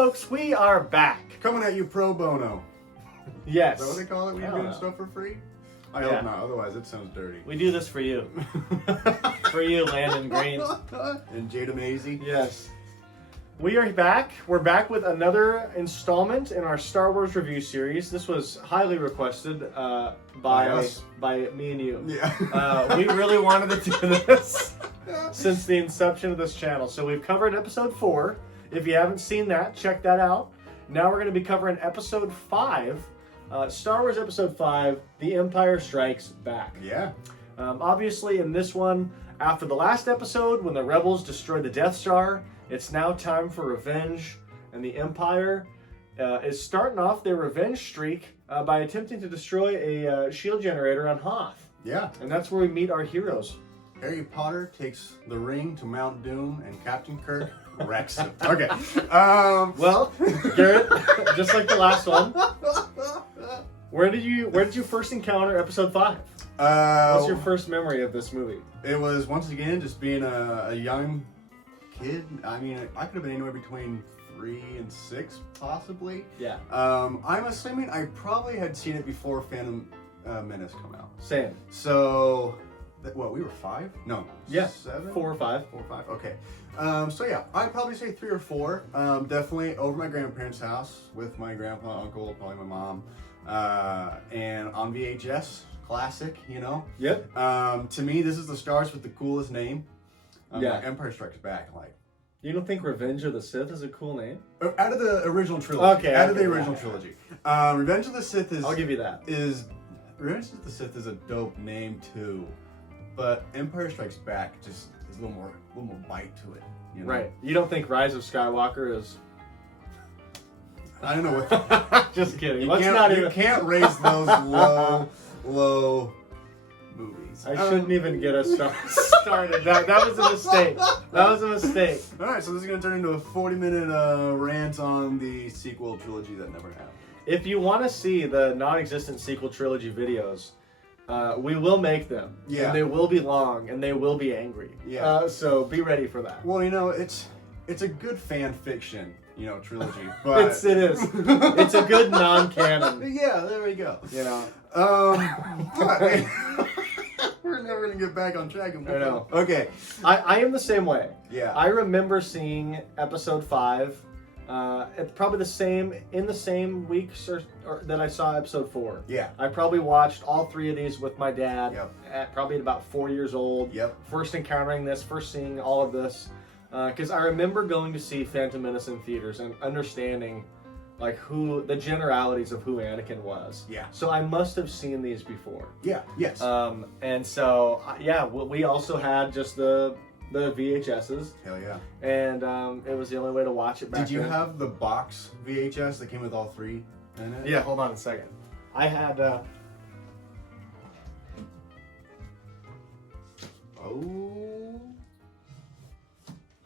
folks, we are back. Coming at you pro bono. Yes. Is that what they call it when you're doing stuff for free? I hope not, otherwise it sounds dirty. We do this for you. For you, Landon Green. And Jada Maisie. Yes. We are back. We're back with another installment in our Star Wars review series. This was highly requested by me and you. Yeah. We really wanted to do this since the inception of this channel. So we've covered episode 4. If you haven't seen that, check that out. Now we're going to be covering episode 5. Star Wars Episode 5, The Empire Strikes Back. Yeah. Obviously, in this one, after the last episode, when the Rebels destroyed the Death Star, it's now time for revenge, and the Empire is starting off their revenge streak by attempting to destroy a shield generator on Hoth. Yeah. And that's where we meet our heroes. Harry Potter takes the ring to Mount Doom, and Captain Kirk wrecks him. Okay. Well, Garrett, just like the last one, where did you first encounter Episode 5? What's your first memory of this movie? It was, once again, just being a young kid. I mean, I could have been anywhere between 3 and 6, possibly. Yeah. I'm assuming I probably had seen it before Phantom Menace come out. Same. So, what, we were 5? No. Yeah. 7? 4 or 5. 4 or 5. Okay. So yeah, I'd probably say 3 or 4. Definitely over my grandparents' house with my grandpa, uncle, probably my mom, and on VHS, classic, you know. Yep. To me, this is the Star Wars with the coolest name. Yeah. Empire Strikes Back, like. You don't think Revenge of the Sith is a cool name? Out of the original trilogy. Okay. Out of the original trilogy. Revenge of the Sith is. I'll give you that. Revenge of the Sith is a dope name too, but Empire Strikes Back just is a little more bite to it. You know? Right. You don't think Rise of Skywalker is? I don't know what. Just kidding. You can't raise those low movies. I shouldn't even get us started. That was a mistake. That was a mistake. All right, so this is going to turn into a 40-minute rant on the sequel trilogy that never happened. If you want to see the non-existent sequel trilogy videos, we will make them. Yeah. And they will be long, and they will be angry. Yeah. So be ready for that. Well, you know, it's a good fan fiction, you know, trilogy. But it is. It's a good non-canon. Yeah, there we go. You know. But we're never gonna get back on track. I know. Okay. I am the same way. Yeah. I remember seeing Episode 5. It's probably in the same weeks or that I saw Episode 4. Yeah. I probably watched all 3 of these with my dad. Yep. At probably about 4 years old. Yep. First encountering this, first seeing all of this, because I remember going to see Phantom Menace in theaters and understanding like the generalities of who Anakin was. Yeah. So I must have seen these before. Yeah. Yes. And so yeah, we also had just the VHSs. Hell yeah. And it was the only way to watch it back Did you then. have the box VHS that came with all 3 in it? Yeah, hold on a second. I had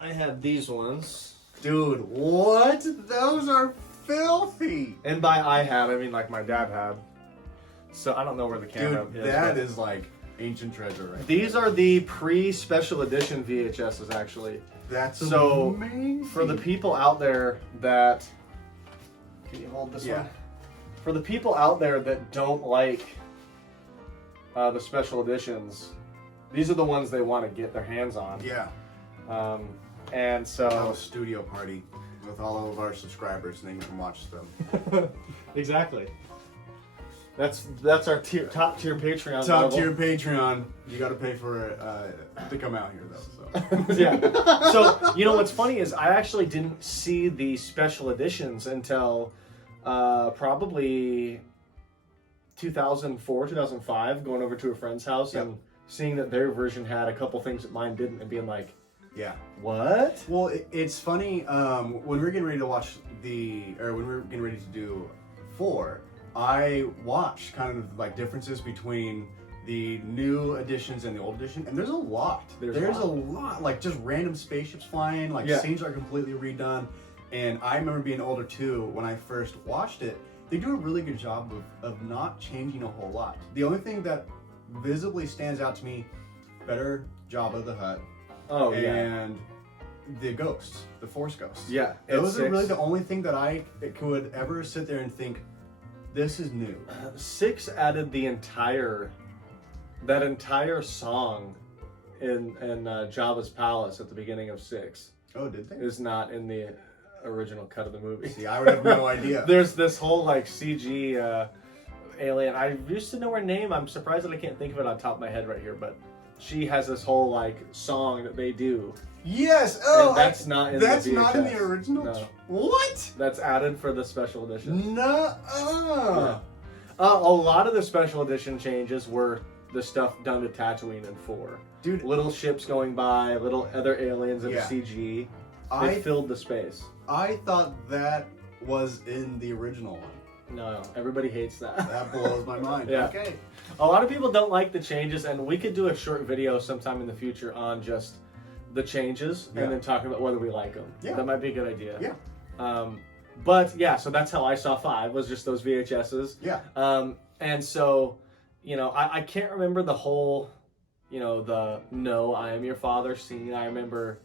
I had these ones. Dude, what? Those are filthy. And by I had, I mean like my dad had. So I don't know where the camera Dude, is. that is like ancient treasure right These are the pre-special edition VHSs actually. That's so amazing. For the people out there that can you hold this Yeah. one? For the people out there that don't like the special editions, these are the ones they want to get their hands on. Yeah. And so Have a studio party with all of our subscribers, and then you can watch them. Exactly. That's our top tier Patreon. Top level. tier Patreon. You got to pay for it to come out here, though. So. Yeah. So you know what's funny is I actually didn't see the special editions until probably 2004, 2005, going over to a friend's house and seeing that their version had a couple things that mine didn't, and being like, yeah. What? Well, it's funny, when we were getting ready to watch when we were getting ready to do 4, I watched kind of like differences between the new editions and the old edition, and there's a lot. There's a lot, like just random spaceships flying, like scenes are completely redone. And I remember being older too, when I first watched it, they do a really good job of not changing a whole lot. The only thing that visibly stands out to me, better Jabba the Hutt. Oh, and the ghosts, the Force ghosts. Yeah, Those are 6. really the only thing that I could ever sit there and think, this is new. 6 added that entire song in Jabba's palace at the beginning of 6. Oh, did they? Is not in the original cut of the movie. See, I would have no idea. There's this whole like CG alien. I used to know her name. I'm surprised that I can't think of it on top of my head right here, but she has this whole like song that they do. Yes. Oh, and that's not in the VHS. not in the original. No. What? That's added for the special edition. No. Yeah. A lot of the special edition changes were the stuff done to Tatooine in 4. Dude, little ships going by, little other aliens in CG. They filled the space. I thought that was in the original one. No, everybody hates that. That blows my mind. Yeah. Okay. A lot of people don't like the changes, and we could do a short video sometime in the future on just the changes and then talking about whether we like them. Yeah. That might be a good idea. Yeah. But yeah, so that's how I saw 5, was just those VHSs. Yeah. And so, you know, I can't remember the whole, you know, the "No, I am your father" scene. I remember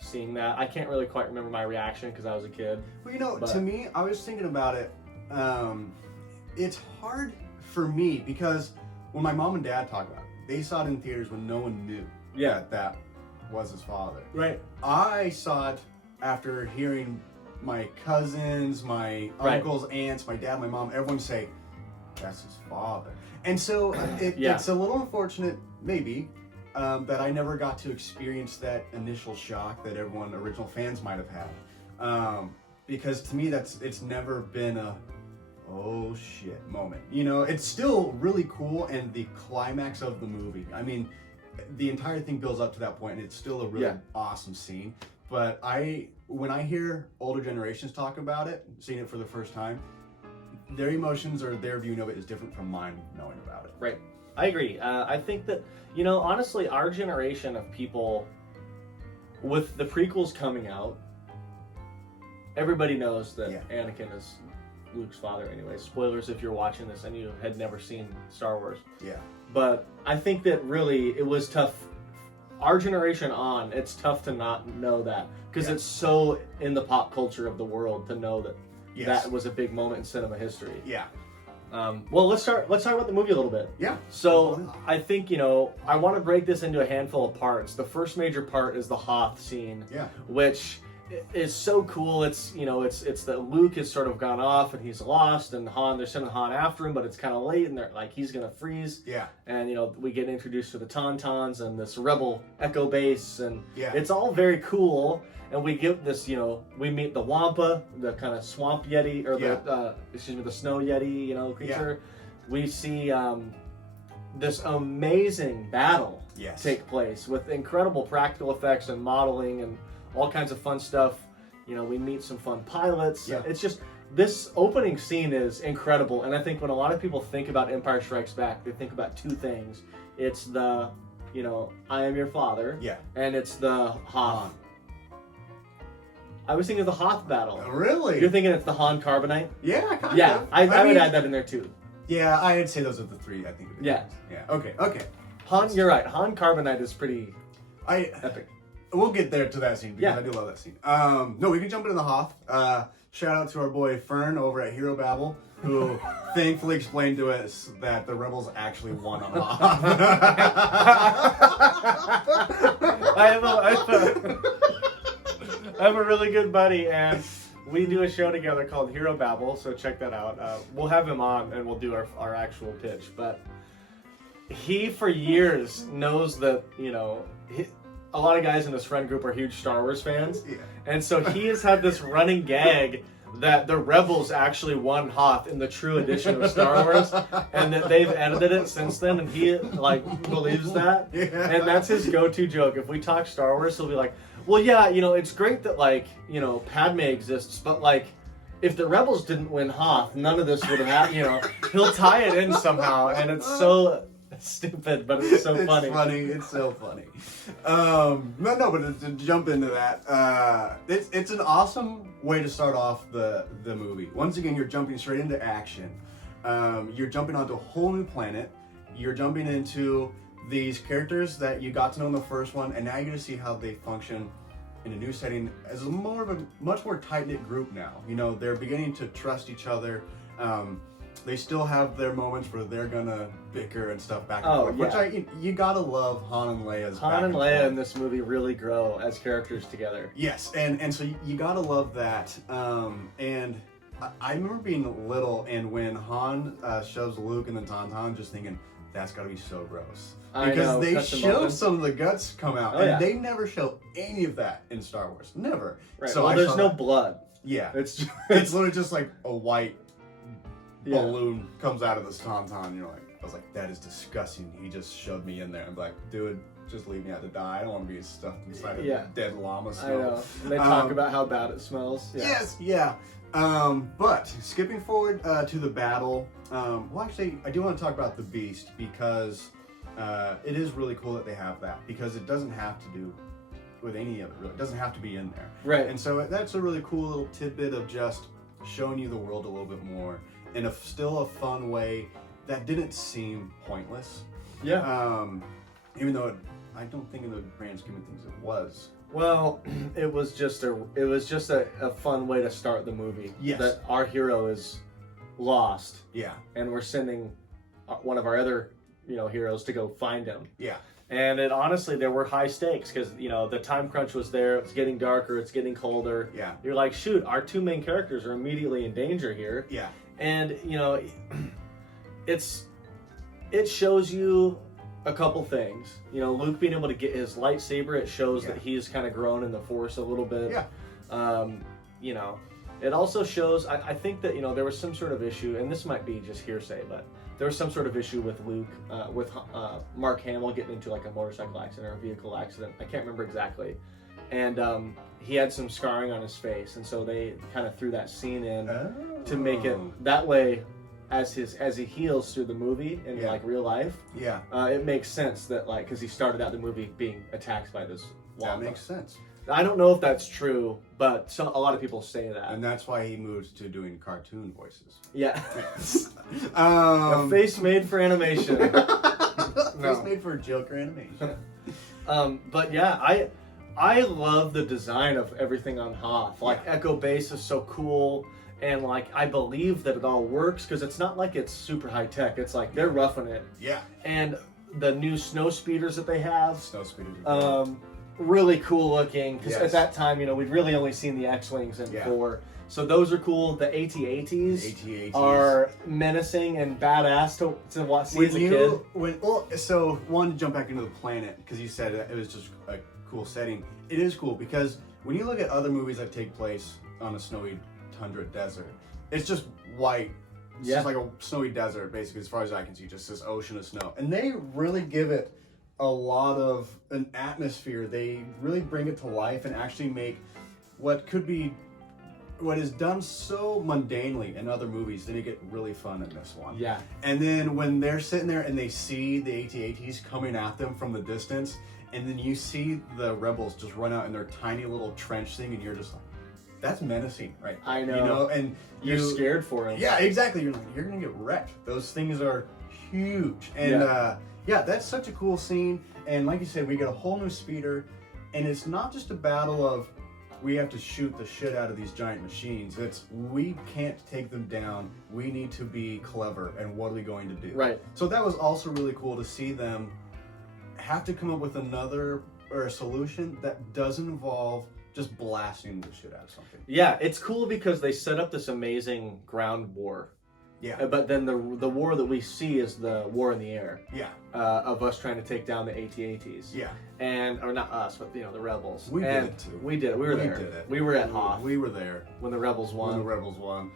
seeing that. I can't really quite remember my reaction because I was a kid. Well, you know, to me, I was thinking about it. It's hard for me because when my mom and dad talk about it, they saw it in theaters when no one knew that was his father. Right. I saw it after hearing my cousins, my uncles, aunts, my dad, my mom, everyone say, that's his father. And so it's a little unfortunate, maybe, that I never got to experience that initial shock that original fans might have had. Because to me, it's never been a, oh shit moment. You know, it's still really cool, and the climax of the movie, I mean, the entire thing builds up to that point, and it's still a really awesome scene. But when I hear older generations talk about it, seeing it for the first time, their emotions or their viewing of it is different from mine knowing about it. Right. I agree. I think that, you know, honestly, our generation of people, with the prequels coming out, everybody knows that Anakin is Luke's father anyway. Spoilers if you're watching this and you had never seen Star Wars. Yeah. But I think that really it was tough. Our generation on, it's tough to not know that because it's so in the pop culture of the world to know that that was a big moment in cinema history. Yeah. Well, let's talk about the movie a little bit. Yeah. So I think, you know, I want to break this into a handful of parts. The first major part is the Hoth scene, which is so cool. It's, you know, it's that Luke has sort of gone off and he's lost, and they're sending Han after him, but it's kind of late, and they're like, he's gonna freeze. Yeah. And, you know, we get introduced to the Tauntauns and this rebel echo base, and it's all very cool. And we get this, you know, we meet the Wampa, the kind of swamp yeti, or the snow yeti, you know, creature. We see this amazing battle take place with incredible practical effects and modeling and all kinds of fun stuff. You know, we meet some fun pilots. Yeah. It's just, this opening scene is incredible. And I think when a lot of people think about Empire Strikes Back, they think about two things. It's the, you know, I am your father. Yeah. And it's the Hoth. I was thinking of the Hoth battle. Really? You're thinking it's the Han Carbonite? Yeah, kind of. I would add that in there too. Yeah, I'd say those are the three, I think. Yeah. Yeah, okay. Han, you're right. Han Carbonite is pretty epic. We'll get there to that scene because I do love that scene. No, we can jump into the Hoth. Shout out to our boy Fern over at Hero Babble, who thankfully explained to us that the Rebels actually won on Hoth. I have a really good buddy, and we do a show together called Hero Babble, so check that out. We'll have him on, and we'll do our actual pitch. But he, for years, knows that, you know, a lot of guys in his friend group are huge Star Wars fans. Yeah. And so he has had this running gag that the Rebels actually won Hoth in the true edition of Star Wars, and that they've edited it since then, and he, like, believes that. Yeah. And that's his go-to joke. If we talk Star Wars, he'll be like, well, yeah, you know, it's great that, like, you know, Padme exists, but, like, if the Rebels didn't win Hoth, none of this would have happened, you know. He'll tie it in somehow, and it's so stupid, but it's so funny. It's so funny. But to jump into that, it's an awesome way to start off the movie. Once again, you're jumping straight into action. You're jumping onto a whole new planet. You're jumping into these characters that you got to know in the first one, and now you're going to see how they function in a new setting as more of a much more tight-knit group now. You know, they're beginning to trust each other. They still have their moments where they're gonna bicker and stuff back and forth, which you gotta love Han and Leia's. Han and Leia in this movie really grow as characters together. Yes, and so you gotta love that. And I remember being little, and when Han shoves Luke in the tauntaun, just thinking that's gotta be so gross because they show some of the guts come out, and they never show any of that in Star Wars, never. Right. So there's no blood. Yeah, it's literally just like a white balloon comes out of the tauntaun. You're like, I was like, that is disgusting. He just shoved me in there. I'm like, dude, just leave me out to die. I don't want to be stuffed inside of a dead llama smell. I know. And they talk about how bad it smells. Yeah. Yes, yeah. But skipping forward to the battle, well, actually, I do want to talk about the Beast because it is really cool that they have that, because it doesn't have to do with any of it, really. It doesn't have to be in there. Right. And so that's a really cool little tidbit of just showing you the world a little bit more in still a fun way that didn't seem pointless. Yeah. Even though I don't think in the grand scheme of things it was. Well, it was just a fun way to start the movie. Yes. That our hero is lost. Yeah. And we're sending one of our other, heroes to go find him. Yeah. And honestly, there were high stakes because, the time crunch was there. It's getting darker. It's getting colder. Yeah. You're like, shoot, our two main characters are immediately in danger here. Yeah. And, it shows you a couple things. Luke being able to get his lightsaber, it shows that he's kind of grown in the Force a little bit. Yeah. It also shows, I think that, there was some sort of issue, and this might be just hearsay, but there was some sort of issue with Luke, with Mark Hamill getting into like a motorcycle accident or a vehicle accident. I can't remember exactly. And he had some scarring on his face, and so they kind of threw that scene in to make it that way. As he heals through the movie in like real life, it makes sense that because he started out the movie being attacked by this wampa. That makes sense. I don't know if that's true, but a lot of people say that, and that's why he moved to doing cartoon voices. Yeah. A face made for animation. Face made for Joker animation. But yeah, I love the design of everything on Hoth. Echo Base is so cool. And I believe that it all works because it's not like it's super high tech. It's like they're roughing it. Yeah. And the new snow speeders that they have. Snow speeders. Really cool looking. Because at that time, we'd really only seen the X-Wings in 4. So those are cool. The AT-ATs are menacing and badass to see as a kid. So one, to jump back into the planet, because you said it was just a cool setting. It is cool because when you look at other movies that take place on a snowy tundra desert, it's just white. It's just like a snowy desert, basically, as far as I can see, just this ocean of snow. And they really give it a lot of an atmosphere. They really bring it to life and actually make what is done so mundanely in other movies, they make it really fun in this one. Yeah. And then when they're sitting there and they see the AT-ATs coming at them from the distance, and then you see the rebels just run out in their tiny little trench thing, and you're just like, that's menacing, right? I know. And you're scared for him. Yeah, exactly. You're like, you're gonna get wrecked. Those things are huge. And that's such a cool scene. And like you said, we get a whole new speeder, and it's not just a battle of we have to shoot the shit out of these giant machines. It's we can't take them down. We need to be clever, and what are we going to do? Right. So that was also really cool to see them have to come up with a solution that doesn't involve just blasting the shit out of something. Yeah, it's cool because they set up this amazing ground war. Yeah. But then the war that we see is the war in the air. Yeah. Of us trying to take down the AT-ATs. Yeah. Or not us, but the rebels. We did it too. We did it. We were there. Did it. We were at Hoth. We were there. When the rebels won.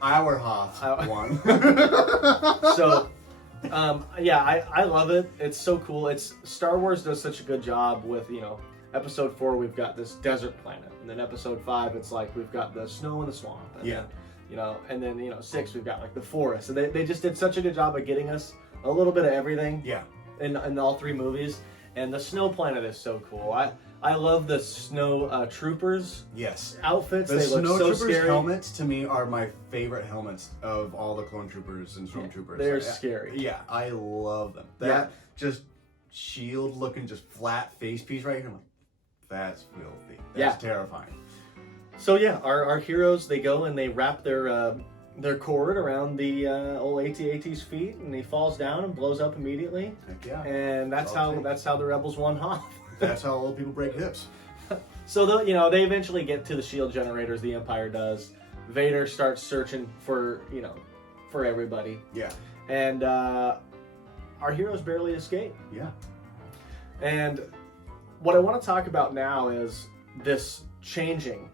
Our Hoth won. So, I love it. It's so cool. Star Wars does such a good job with, Episode 4, we've got this desert planet. And then Episode 5, it's like we've got the snow and the swamp. And then, 6, we've got the forest. So they just did such a good job of getting us a little bit of everything. Yeah. In all 3 movies. And the snow planet is so cool. I love the snow troopers. Yes. Outfits. The they snow look so troopers scary. helmets to me are my favorite helmets of all the clone troopers and stormtroopers. They're scary. Yeah, I love them. That just shield looking, just flat face piece right here. I'm like, That's filthy. Yeah. That's terrifying. So yeah, our heroes, they go and they wrap their cord around the old AT-AT's feet, and he falls down and blows up immediately. Heck yeah. And that's how the rebels won Hoth. That's how old people break hips. So they eventually get to the shield generators. The Empire does. Vader starts searching for everybody. Yeah. And our heroes barely escape. Yeah. And what I want to talk about now is this changing.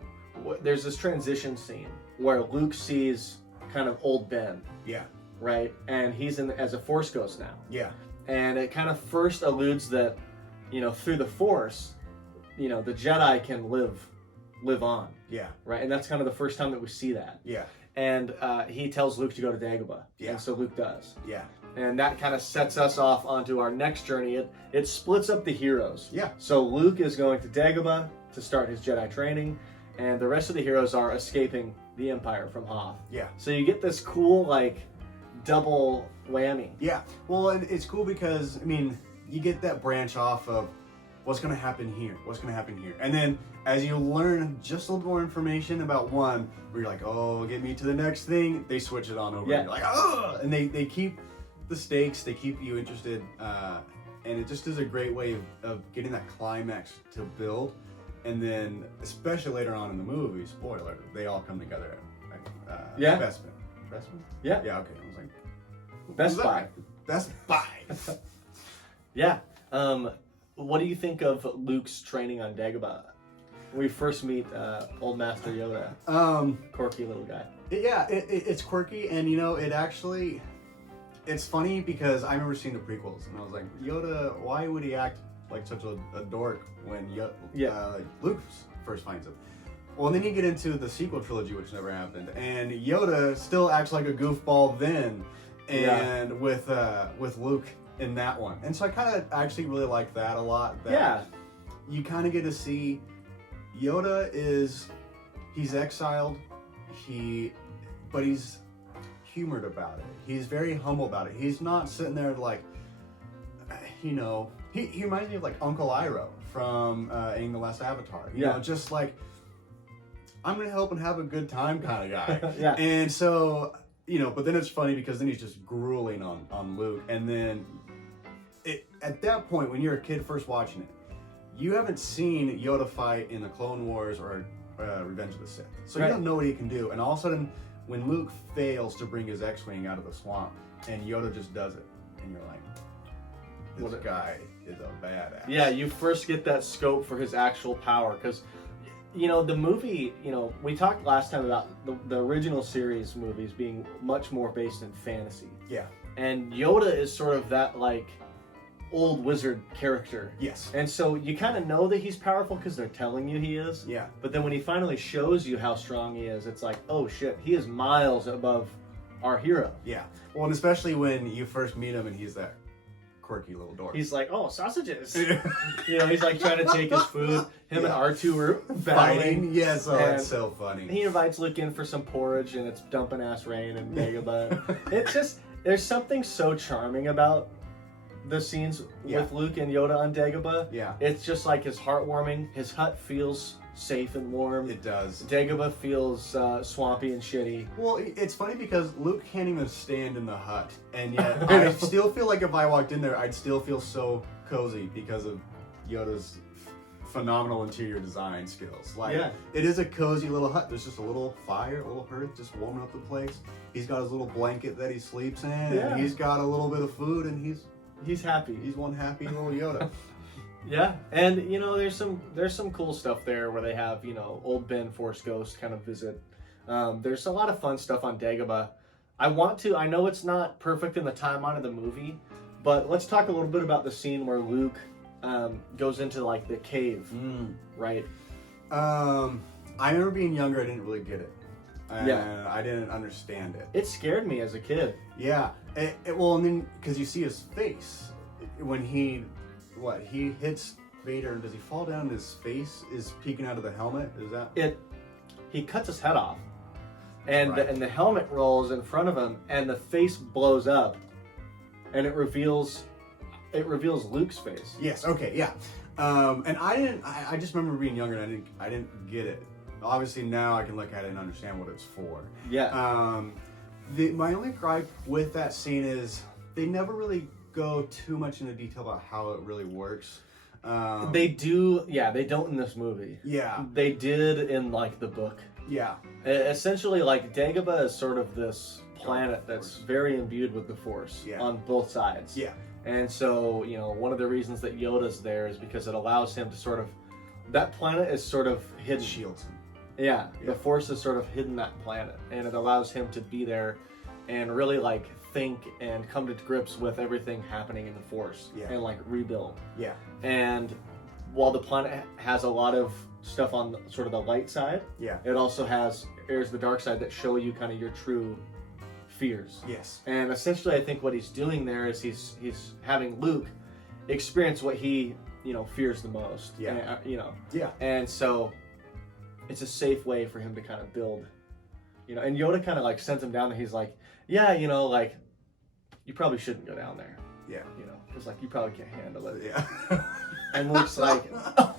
There's this transition scene where Luke sees kind of old Ben. Yeah. Right? And he's as a Force ghost now. Yeah. And it kind of first alludes that, through the Force, the Jedi can live on. Yeah. Right? And that's kind of the first time that we see that. Yeah. And he tells Luke to go to Dagobah. Yeah. And so Luke does. Yeah. And that kind of sets us off onto our next journey. It splits up the heroes. Yeah. So Luke is going to Dagobah to start his Jedi training, and the rest of the heroes are escaping the Empire from Hoth. Yeah. So you get this cool, double whammy. Yeah. Well, and it's cool because, you get that branch off of what's going to happen here, and then as you learn just a little more information about one, where you're like, oh, get me to the next thing, they switch it on over. Yeah. And you're like, oh, and they keep the stakes, they keep you interested, and it just is a great way of getting that climax to build, and then especially later on in the movie, spoiler, they all come together at Yeah. Bespin. Yeah. Yeah, okay. I was like, Best Buy. Best Buy. Yeah. What do you think of Luke's training on Dagobah? We first meet Old Master Yoda. Quirky little guy. It's quirky, and it actually, it's funny because I remember seeing the prequels, and I was like, Yoda, why would he act like such a dork when Luke first finds him? Well, then you get into the sequel trilogy, which never happened, and Yoda still acts like a goofball then, and with Luke in that one. And so I kind of actually really like that a lot. That you kind of get to see Yoda he's exiled, but he's humored about it. He's very humble about it. He's not sitting there like, he reminds me of like Uncle Iroh from Aang the Last Avatar. You know, just like, I'm gonna help and have a good time kind of guy. Yeah. And so, but then it's funny because then he's just grueling on Luke, and then at that point when you're a kid first watching it, you haven't seen Yoda fight in the Clone Wars or Revenge of the Sith, so you don't know what he can do. And all of a sudden, when Luke fails to bring his X-wing out of the swamp, and Yoda just does it, and you're like, this guy is a badass. Yeah, you first get that scope for his actual power, because the movie, we talked last time about the original series movies being much more based in fantasy. Yeah. And Yoda is sort of that old wizard character. Yes. And so you kind of know that he's powerful because they're telling you he is. Yeah. But then when he finally shows you how strong he is, it's like, oh shit, he is miles above our hero. Yeah. Well, and especially when you first meet him and he's that quirky little dork. He's like, oh, sausages. He's like trying to take his food. Him and R2 are battling. Yes, it's so funny. He invites Luke in for some porridge, and it's dumping ass rain and Dagobah. It's just, there's something so charming about the scenes with Luke and Yoda on Dagobah. Yeah. It's just like his heartwarming. His hut feels safe and warm. It does. Dagobah feels swampy and shitty. Well, it's funny because Luke can't even stand in the hut, and yet I still feel like if I walked in there, I'd still feel so cozy because of Yoda's phenomenal interior design skills. It is a cozy little hut. There's just a little fire, a little hearth, just warming up the place. He's got his little blanket that he sleeps in, and he's got a little bit of food, and he's happy. He's one happy little Yoda. Yeah, and there's some cool stuff there where they have old Ben Force Ghost kind of visit. There's a lot of fun stuff on Dagobah. I know it's not perfect in the timeline of the movie, but let's talk a little bit about the scene where Luke goes into the cave, right? I remember being younger, I didn't really get it. I didn't understand it. It scared me as a kid. Yeah, well, and then because you see his face when he hits Vader, and does he fall down and his face is peeking out of the helmet? Is that he cuts his head off, and the helmet rolls in front of him, and the face blows up, and it reveals Luke's face. Yes. Okay. Yeah. And I just remember being younger and I didn't get it. Obviously now I can look at it and understand what it's for. Yeah. My only gripe with that scene is they never really go too much into detail about how it really works. They don't in this movie. Yeah. They did in like the book. Yeah. Essentially, like Dagobah is sort of this planet that's very imbued with the Force on both sides. Yeah. And so, you know, one of the reasons that Yoda's there is because it allows him to sort of, that planet is sort of hidden. Shields him. Yeah, the Force is sort of hidden that planet, and it allows him to be there and really like think and come to grips with everything happening in the Force and like rebuild. Yeah. And while the planet has a lot of stuff on sort of the light side, it also has areas of the dark side that show you kind of your true fears. Yes. And essentially I think what he's doing there is he's having Luke experience what he, you know, fears the most. Yeah. And, you know. Yeah. And so it's a safe way for him to kind of build, you know, and Yoda kind of like sends him down there. He's like, yeah, you know, like you probably shouldn't go down there. Yeah. You know, because like you probably can't handle it. Yeah. And Luke's like, oh,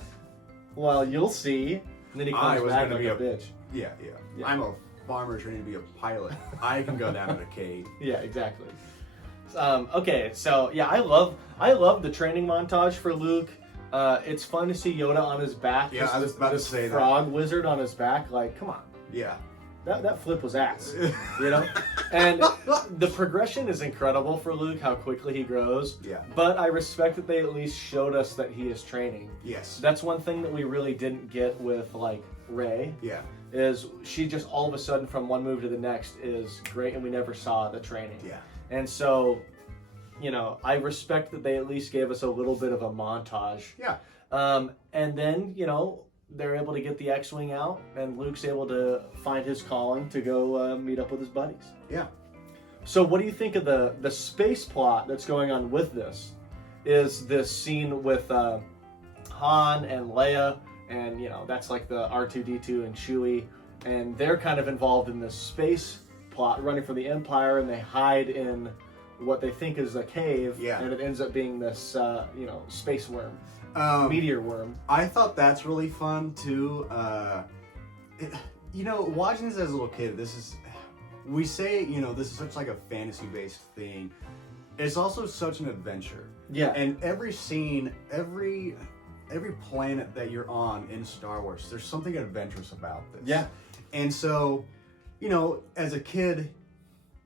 well, you'll see. And then he comes back like a bitch. Yeah. I'm a farmer training to be a pilot. I can go down in a cave. Yeah, exactly. Okay, so yeah, I love the training montage for Luke. It's fun to see Yoda on his back. Yeah, I was about to say that. Frog wizard on his back. Like, come on. Yeah. That flip was ass, you know? And the progression is incredible for Luke, how quickly he grows. Yeah. But I respect that they at least showed us that he is training. Yes. That's one thing that we really didn't get with, like, Rey. Yeah. Is she just all of a sudden from one move to the next is great, and we never saw the training. Yeah. And so, you know, I respect that they at least gave us a little bit of a montage. Yeah. And then, you know, they're able to get the X-Wing out, and Luke's able to find his calling to go meet up with his buddies. Yeah. So what do you think of the space plot that's going on with this? Is this scene with Han and Leia, and, you know, that's like the R2-D2 and Chewie, and they're kind of involved in this space plot, running from the Empire, and they hide in what they think is a cave, and it ends up being this, you know, space worm. Meteor worm. I thought that's really fun too. You know, watching this as a little kid, we say, you know, this is such like a fantasy-based thing. It's also such an adventure. Yeah. And every scene, every planet that you're on in Star Wars, there's something adventurous about this. Yeah. And so, you know, as a kid,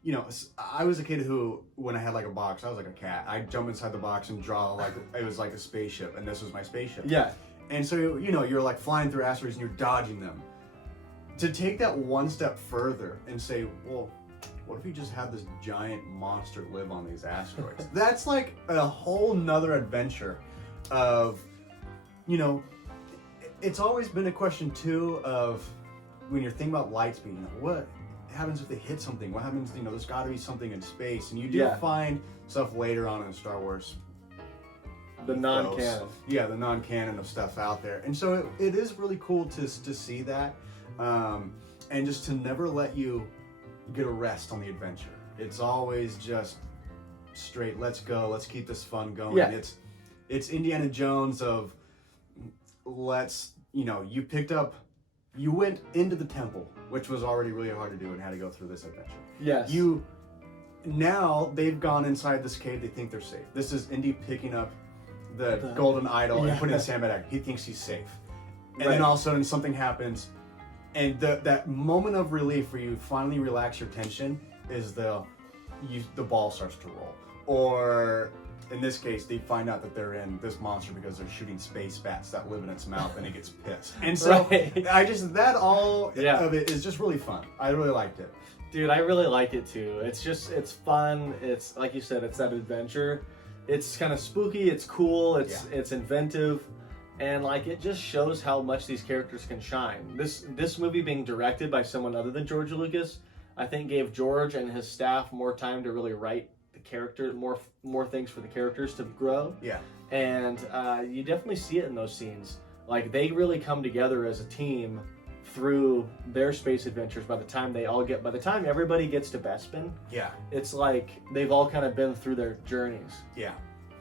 you know, I was a kid who, when I had like a box, I was like a cat. I'd jump inside the box and draw like, it was like a spaceship, and this was my spaceship. Yeah. And so, you know, you're like flying through asteroids and you're dodging them. To take that one step further and say, well, what if you just had this giant monster live on these asteroids? That's like a whole nother adventure of, you know, it's always been a question too of when you're thinking about light speed, you know, what happens if they hit something? What happens, you know, there's got to be something in space. And you do find stuff later on in Star Wars. The non-canon. Yeah, the non-canon of stuff out there. And so it is really cool to see that. And just to never let you get a rest on the adventure. It's always just straight, let's go, let's keep this fun going. Yeah. It's Indiana Jones of, you know, you went into the temple, which was already really hard to do and had to go through this adventure. Yes. Now they've gone inside this cave, they think they're safe. This is Indy picking up the golden idol and putting the sandbag. He thinks he's safe. And then all of a sudden something happens, and that moment of relief where you finally relax your tension is the ball starts to roll. Or in this case, they find out that they're in this monster because they're shooting space bats that live in its mouth, and it gets pissed. And so of it is just really fun. I really liked it. Dude, I really like it too. It's fun. It's like you said, it's that adventure. It's kind of spooky. It's cool. It's inventive, and like it just shows how much these characters can shine. This movie being directed by someone other than George Lucas, I think gave George and his staff more time to really write the character, more things for the characters to grow. Yeah. And you definitely see it in those scenes. Like they really come together as a team through their space adventures. By the time everybody gets to Bespin, it's like they've all kind of been through their journeys. Yeah.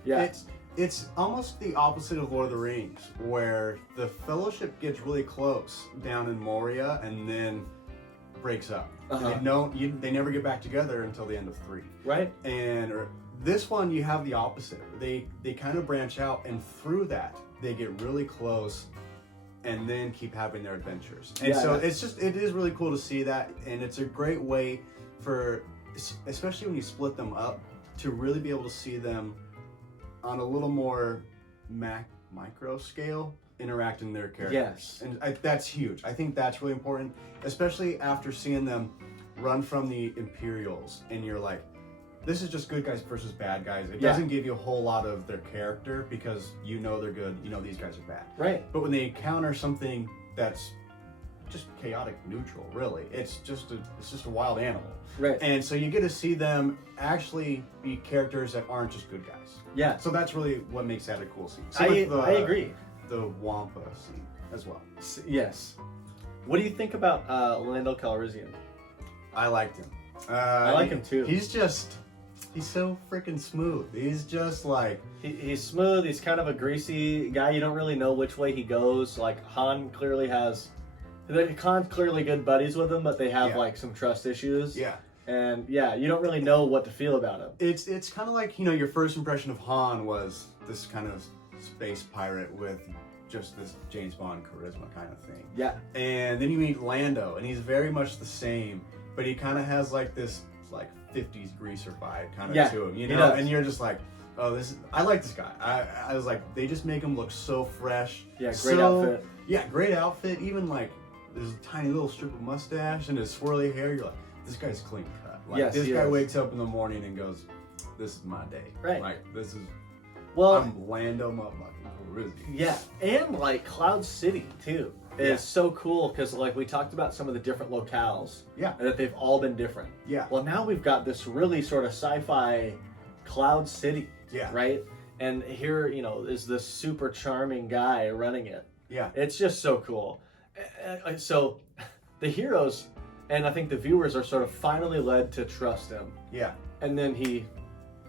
Yeah. It's almost the opposite of Lord of the Rings, where the Fellowship gets really close down in Moria and then breaks up. And they never get back together until the end of 3. Right. And this one, you have the opposite. They kind of branch out, and through that, they get really close, and then keep having their adventures. And so it is really cool to see that, and it's a great way for, especially when you split them up, to really be able to see them on a little more micro scale, interacting their characters. Yes. And that's huge. I think that's really important, especially after seeing them run from the Imperials, and you're like, this is just good guys versus bad guys. It doesn't give you a whole lot of their character, because you know they're good, you know these guys are bad. Right. But when they encounter something that's just chaotic neutral, really, it's just a wild animal. Right. And so you get to see them actually be characters that aren't just good guys. Yeah. So that's really what makes that a cool scene. I agree. The Wampa scene as well. Yes. What do you think about Lando Calrissian? I liked him. I like him too. He's so freaking smooth. He's just like... He's smooth. He's kind of a greasy guy. You don't really know which way he goes. Like, Han's clearly good buddies with him, but they have like some trust issues. Yeah. And you don't really know what to feel about him. It's kind of like, your first impression of Han was this kind of space pirate with just this James Bond charisma kind of thing. Yeah. And then you meet Lando, and he's very much the same, but he kind of has like this like 50s greaser vibe kind of to him, he does. And you're just like, oh, I like this guy. I was like, they just make him look so fresh. Yeah, great outfit. Yeah, great outfit. Even like this tiny little strip of mustache and his swirly hair. You're like, this guy's clean cut. Like this guy wakes up in the morning and goes, this is my day. Right. Like this is. Well, I'm Lando motherfucking Calrissian. Yeah, and like Cloud City too is so cool, because like we talked about some of the different locales. Yeah. And that they've all been different. Yeah. Well, now we've got this really sort of sci-fi Cloud City. Yeah. Right. And here, is this super charming guy running it. Yeah. It's just so cool. So the heroes and I think the viewers are sort of finally led to trust him. Yeah. And then he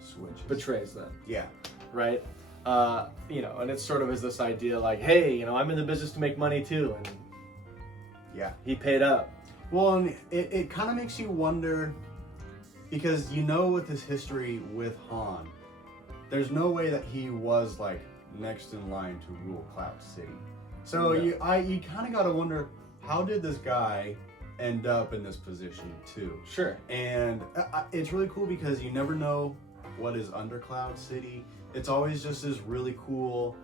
Switches. betrays them. Yeah. Right? And it's sort of is this idea like, hey, I'm in the business to make money too. And yeah, he paid up. Well, and it kind of makes you wonder, because with his history with Han, there's no way that he was like next in line to rule Cloud City. So you kind of got to wonder, how did this guy end up in this position too? Sure. And it's really cool because you never know what is under Cloud City. It's always just this really cool.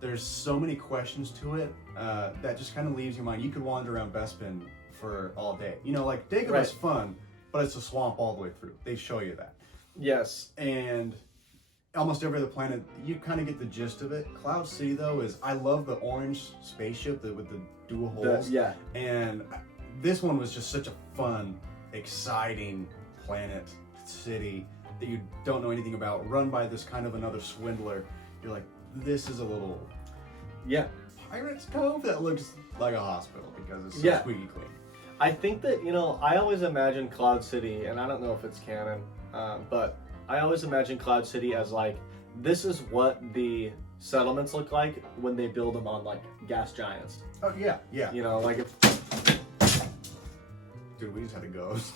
There's so many questions to it that just kind of leaves your mind. You could wander around Bespin for all day. Like Dagobah's fun, but it's a swamp all the way through. They show you that. Yes. And almost every other planet, you kind of get the gist of it. Cloud City, though, I love the orange spaceship with the dual holes. Yeah. And this one was just such a fun, exciting planet, city that you don't know anything about, run by this kind of another swindler. You're like, this is a little Pirate's Cove that looks like a hospital because it's so squeaky clean. I think that, I always imagine Cloud City, and I don't know if it's canon, but I always imagine Cloud City as like, this is what the settlements look like when they build them on like gas giants. Oh, yeah, yeah. Like if... Dude, we just had a ghost.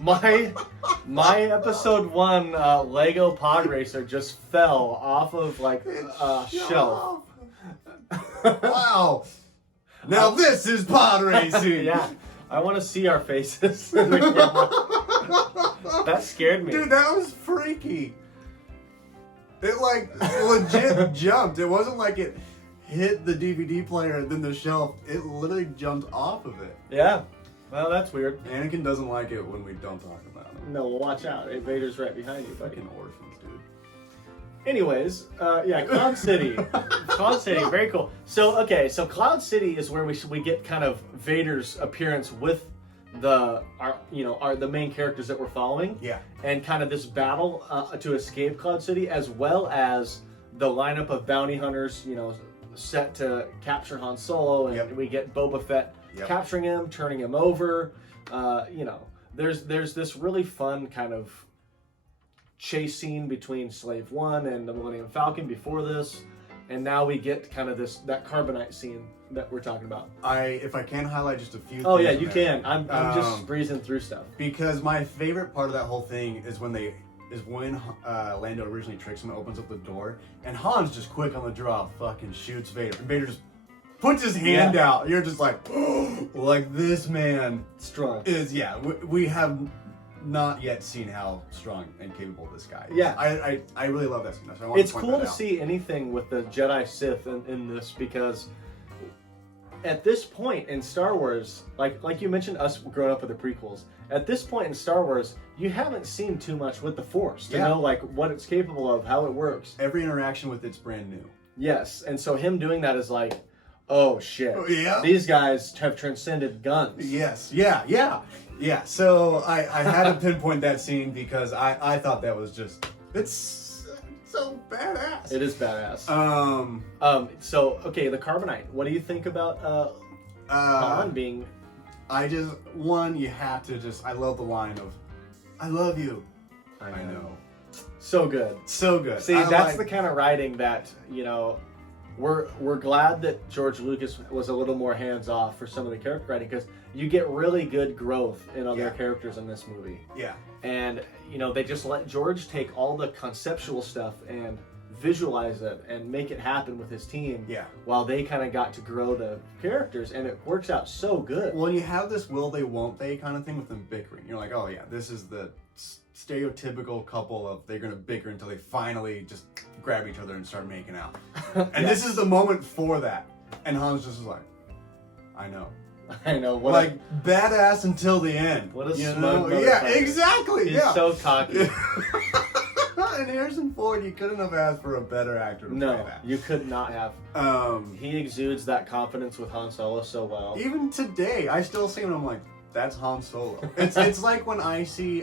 My episode 1 Lego pod racer just fell off of like a shelf. Wow. Now this is pod racing. Yeah. I want to see our faces. That scared me. Dude, that was freaky. It like legit jumped. It wasn't like it hit the DVD player and then the shelf. It literally jumped off of it. Yeah. Well, that's weird. Anakin doesn't like it when we don't talk about him. No, watch out. Vader's right behind you, buddy. Fucking orphans, dude. Anyways, Cloud City. Cloud City, very cool. So Cloud City is where we get kind of Vader's appearance with the main characters that we're following. Yeah. And kind of this battle to escape Cloud City, as well as the lineup of bounty hunters, set to capture Han Solo, and we get Boba Fett capturing him, turning him over. There's this really fun kind of chase scene between Slave One and the Millennium Falcon before this, and now we get kind of that Carbonite scene that we're talking about. If I can highlight just a few. Oh things yeah, you there. can. I'm just breezing through stuff. Because my favorite part of that whole thing is when Lando originally tricks him and opens up the door, and Han's just quick on the draw, fucking shoots Vader, and Vader just puts his hand out. You're just like, like this man strong is. Yeah, we have not yet seen how strong and capable this guy is. Yeah, I really love that scene. So it's cool to see anything with the Jedi Sith in this, because at this point in Star Wars, like you mentioned, us growing up with the prequels, at this point in Star Wars, you haven't seen too much with the Force to know like what it's capable of, how it works. Every interaction with it's brand new. Yes, and so him doing that is like, oh shit, yeah, these guys have transcended guns. Yes, yeah. So I had to pinpoint that scene because I thought that was just, it's so badass. It is badass. So okay, the Carbonite. What do you think about Han being? You have to just. I love the line of, "I love you." I know. So good. So good. See, that's the kind of writing that, you know, we're glad that George Lucas was a little more hands off for some of the character writing, because you get really good growth in other characters in this movie. Yeah. And you know, they just let George take all the conceptual stuff and visualize it and make it happen with his team. Yeah. While they kind of got to grow the characters, and it works out so good. Well, you have this will they won't they kind of thing with them bickering. You're like, oh yeah, this is the stereotypical couple of they're gonna bicker until they finally just grab each other and start making out. And this is the moment for that. And Han's just like, I know. I know. Badass until the end. What a smug motherfucker. Yeah, exactly. He's so cocky. And Harrison Ford, you couldn't have asked for a better actor to play that. You could not have. He exudes that confidence with Han Solo so well. Even today, I still see him and I'm like, that's Han Solo. It's like when I see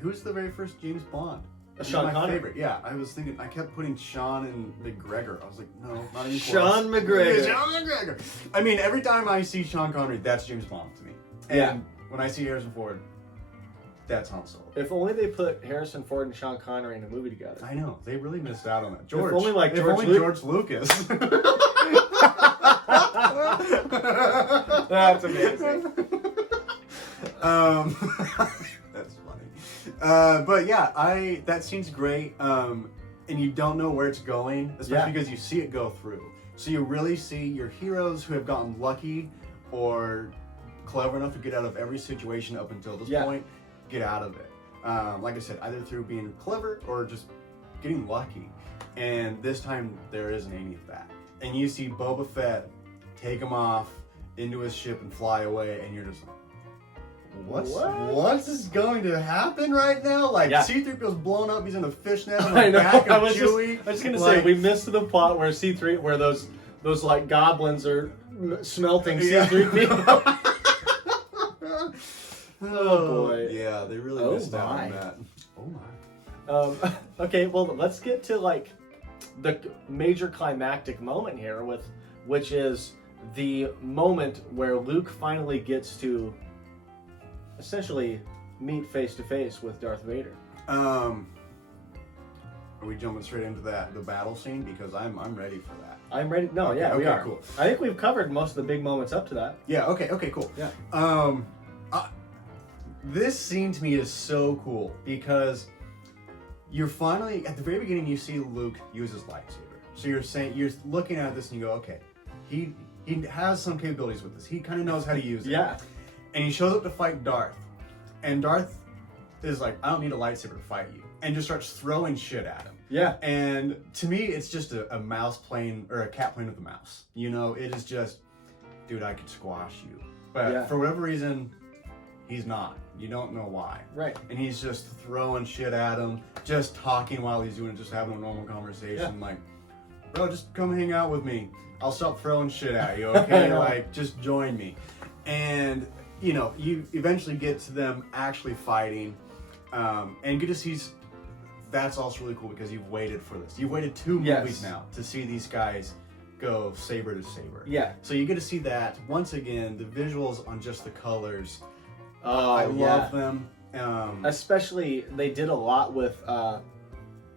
who's the very first James Bond? Sean Connery. Favorite. Yeah, I was thinking, I kept putting Sean and McGregor. I was like, no, not even close. Sean McGregor. Sean McGregor. I mean, every time I see Sean Connery, that's James Bond to me. And when I see Harrison Ford, that's Han Solo. If only they put Harrison Ford and Sean Connery in a movie together. I know, they really missed out on that. George. If only George Lucas. That's amazing. That's funny. But yeah, that scene's great. And you don't know where it's going, especially because you see it go through. So you really see your heroes who have gotten lucky or clever enough to get out of every situation up until this point, get out of it. Like I said, either through being clever or just getting lucky. And this time there isn't any of that. And you see Boba Fett take him off into his ship and fly away, and you're just like, what's going to happen right now? Like, C-3PO's blown up, he's in a fishnet on the back of Chewie. I was just gonna say, we missed the plot where C-3, where those like goblins are smelting C-3PO. Oh boy. Yeah, they really missed out on that. Oh my. Okay, well, let's get to like the major climactic moment here, which is the moment where Luke finally gets to essentially meet face to face with Darth Vader. Are we jumping straight into the battle scene? Because I'm ready for that. I'm ready. No, okay, we are. Cool. I think we've covered most of the big moments up to that. Yeah. Okay, cool. Yeah. This scene to me is so cool because you're finally at the very beginning. You see Luke use his lightsaber. So you're looking at this and you go, okay, he has some capabilities with this. He kind of knows how to use it. Yeah. And he shows up to fight Darth, and Darth is like, I don't need a lightsaber to fight you, and just starts throwing shit at him. Yeah. And to me, it's just a mouse playing, or a cat playing with a mouse. You know, it is just, dude, I could squash you. But for whatever reason, he's not. You don't know why. Right. And he's just throwing shit at him, just talking while he's doing it, just having a normal conversation. Yeah. Like, bro, just come hang out with me. I'll stop throwing shit at you, okay? Like, just join me. And, you know, you eventually get to them actually fighting, and get to see. That's also really cool because you've waited for this. You've waited 2 movies now to see these guys go saber to saber. Yeah. So you get to see that. Once again, the visuals on just the colors Oh, I love them. Especially, they did a lot with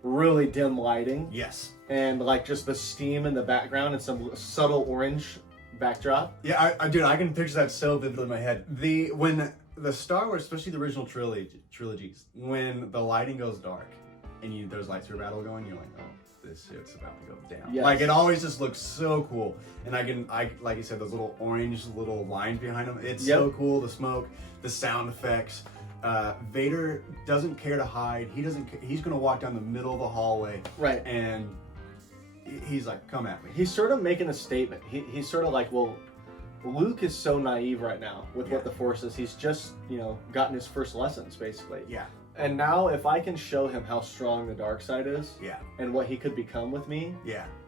really dim lighting. Yes. And like just the steam in the background and some subtle orange backdrop. Yeah, dude, I can picture that so vividly in my head. When the Star Wars, especially the original trilogies, when the lighting goes dark and there's lightsaber battle going, you're like, oh, this shit's about to go down. Yes. Like, it always just looks so cool. And like you said, those little orange little lines behind them, it's so cool. The smoke, the sound effects. Vader doesn't care to hide. He's gonna walk down the middle of the hallway. Right. And he's like, come at me. He's sort of making a statement. He's sort of like, well, Luke is so naive right now with what the Force is. He's just, gotten his first lessons, basically. Yeah. And now, if I can show him how strong the dark side is, and what he could become with me,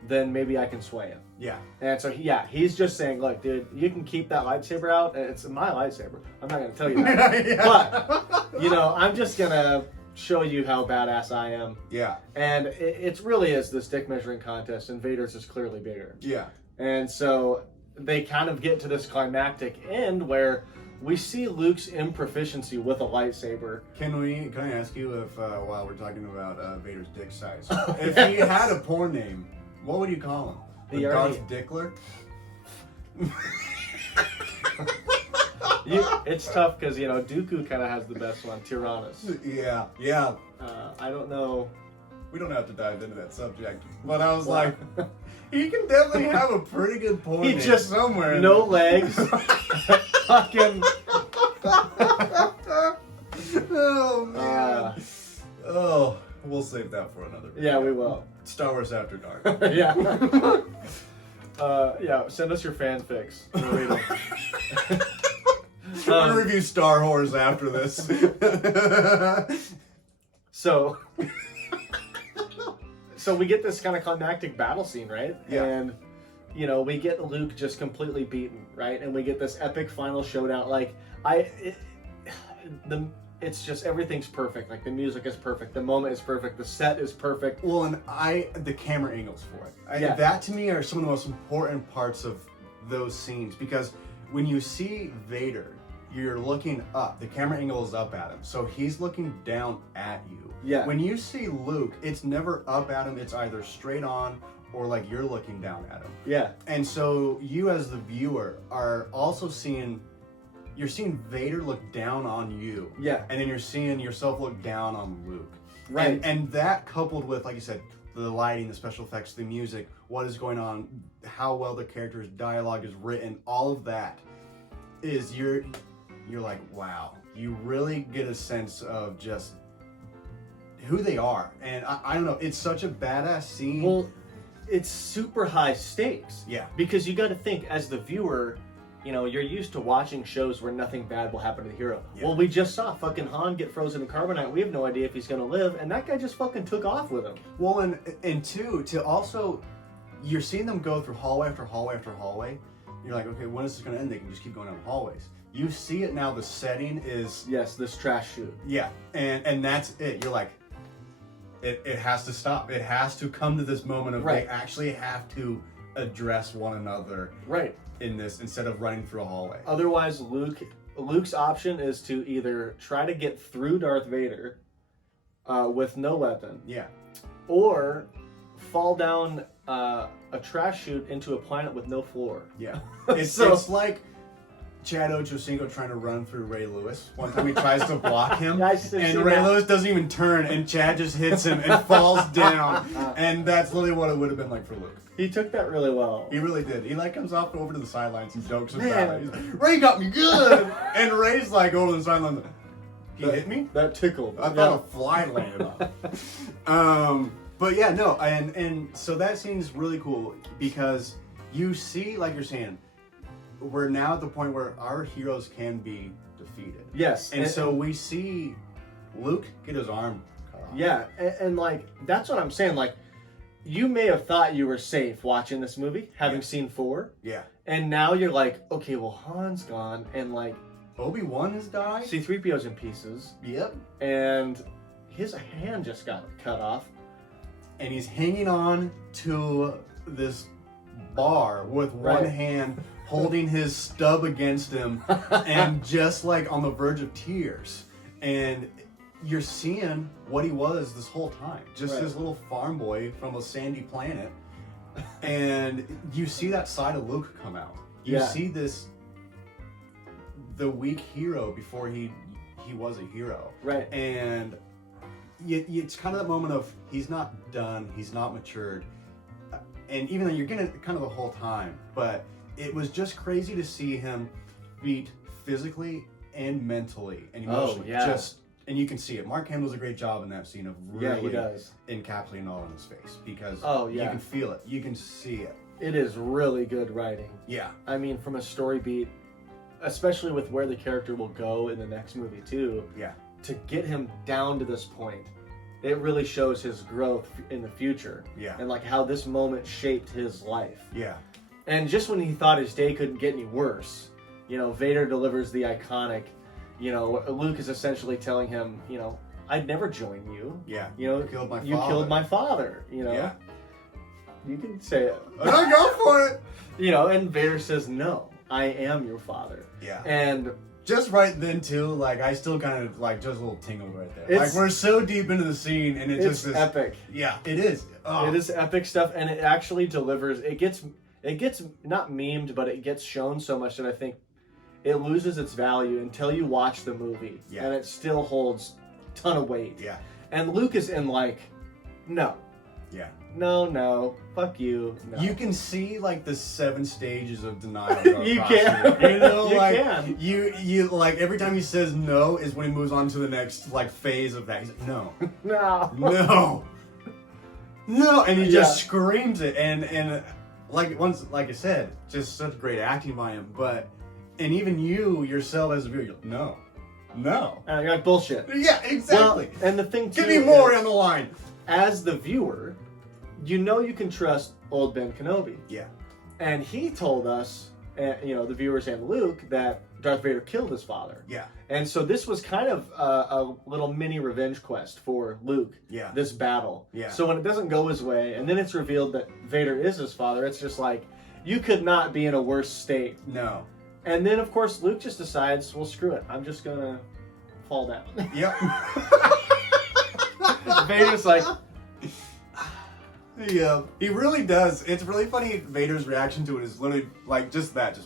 then maybe I can sway him. Yeah. And so, he's just saying, look, dude, you can keep that lightsaber out. It's my lightsaber. I'm not going to tell you that. But, I'm just going to show you how badass I am. Yeah. And it really is this dick measuring contest, and Vader's is clearly bigger. Yeah. And so they kind of get to this climactic end where we see Luke's improficiency with a lightsaber. Can I ask you if, while we're talking about Vader's dick size, if he had a porn name, what would you call him? Darth Dickler? It's tough because, Dooku kind of has the best one, Tyrannus. Yeah. I don't know. We don't have to dive into that subject, but I was like, he can definitely have a pretty good porn name just somewhere. No legs. Fucking. Oh, man. We'll save that for another video. Yeah, we will. Star Wars After Dark. Yeah. Send us your fanfics. We'll read them. We're gonna review Star Wars after this. So we get this kind of climactic battle scene, right? Yeah. And we get Luke just completely beaten, right? And we get this epic final showdown. Like it's just everything's perfect. Like the music is perfect, the moment is perfect, the set is perfect. Well, and the camera angles for it. That to me are some of the most important parts of those scenes, because when you see Vader, you're looking up. The camera angle is up at him, so he's looking down at you. Yeah. When you see Luke, it's never up at him. It's either straight on or like you're looking down at him. Yeah. And so you as the viewer are also seeing Vader look down on you. Yeah. And then you're seeing yourself look down on Luke. Right. And that coupled with, like you said, the lighting, the special effects, the music, what is going on, how well the character's dialogue is written, all of that is you're like, wow. You really get a sense of just who they are. And I don't know, it's such a badass scene. Well, it's super high stakes. Yeah. Because you got to think, as the viewer, you're used to watching shows where nothing bad will happen to the hero. Yeah. Well, we just saw fucking Han get frozen in carbonite. We have no idea if he's going to live, and that guy just fucking took off with him. Well, and two, to also, you're seeing them go through hallway after hallway after hallway. You're like, okay, when is this going to end? They can just keep going down hallways. You see it now, the setting is... Yes, this trash chute. Yeah, and that's it. You're like, it has to stop. It has to come to this moment of they actually have to address one another. Right. In this, instead of running through a hallway. Otherwise, Luke's option is to either try to get through Darth Vader with no weapon. Yeah. Or fall down a trash chute into a planet with no floor. Yeah. It's like Chad Ochocinco trying to run through Ray Lewis. One time he tries to block him, and Ray Lewis doesn't even turn, and Chad just hits him and falls down. And that's literally what it would have been like for Luke. He took that really well. He really did. He comes off over to the sidelines and jokes about it. He's like, Ray got me good! And Ray's like over the sidelines. He hit me? That tickled. I thought a fly landed on. But yeah, no, and so that scene's really cool because you see, like you're saying, we're now at the point where our heroes can be defeated. Yes. And so we see Luke get his arm cut off. Yeah, and like, that's what I'm saying. Like, you may have thought you were safe watching this movie, having seen 4. Yeah. And now you're like, okay, well, Han's gone, and like... Obi-Wan has died? C-3PO's in pieces. Yep. And his hand just got cut off. And he's hanging on to this bar with one hand holding his stub against him and just like on the verge of tears. And you're seeing what he was this whole time. Just this little farm boy from a sandy planet. And you see that side of Luke come out. You see the weak hero before he was a hero. Right. And it's kind of that moment of he's not done, he's not matured. And even though you're getting it kind of the whole time, but it was just crazy to see him beat physically and mentally and emotionally. And you can see it. Mark Hamill does a great job in that scene of really encapsulating all in his face because you can feel it. You can see it. It is really good writing. Yeah. I mean, from a story beat, especially with where the character will go in the next movie too. Yeah. To get him down to this point, it really shows his growth in the future. Yeah. And like how this moment shaped his life. Yeah. And just when he thought his day couldn't get any worse, you know, Vader delivers the iconic, you know, Luke is essentially telling him, you know, I'd never join you. Yeah. You know, you killed my father, you know. Yeah. You can say it. I go for it. You know, and Vader says, no, I am your father. Yeah. And just right then too, like I still kind of like just a little tingle right there. Like we're so deep into the scene and it's just this epic. Yeah, it is. Oh. It is epic stuff, and it actually delivers. It gets not memed, but it gets shown so much that I think it loses its value until you watch the movie. Yeah. And it still holds a ton of weight. Yeah. And Luke is in like, no. Yeah. No, fuck you. No. You can see like the 7 stages of denial. You can. You know, you like can. You like every time he says no is when he moves on to the next like phase of that. He's like, no. No, and he just screams it and like I said, just such great acting by him, and even you yourself as a viewer, you're like, no. And you're like, bullshit. Yeah, exactly. Well, and the thing too, give me more on the line. As the viewer, you know you can trust old Ben Kenobi. Yeah. And he told us, you know, the viewers and Luke, that Darth Vader killed his father. Yeah. And so this was kind of a little mini revenge quest for Luke. Yeah. This battle. Yeah. So when it doesn't go his way, and then it's revealed that Vader is his father, it's just like, you could not be in a worse state. No. And then, of course, Luke just decides, well, screw it. I'm just going to fall down. Yep. Vader's like... Yeah, he really does. It's really funny. Vader's reaction to it is literally like just like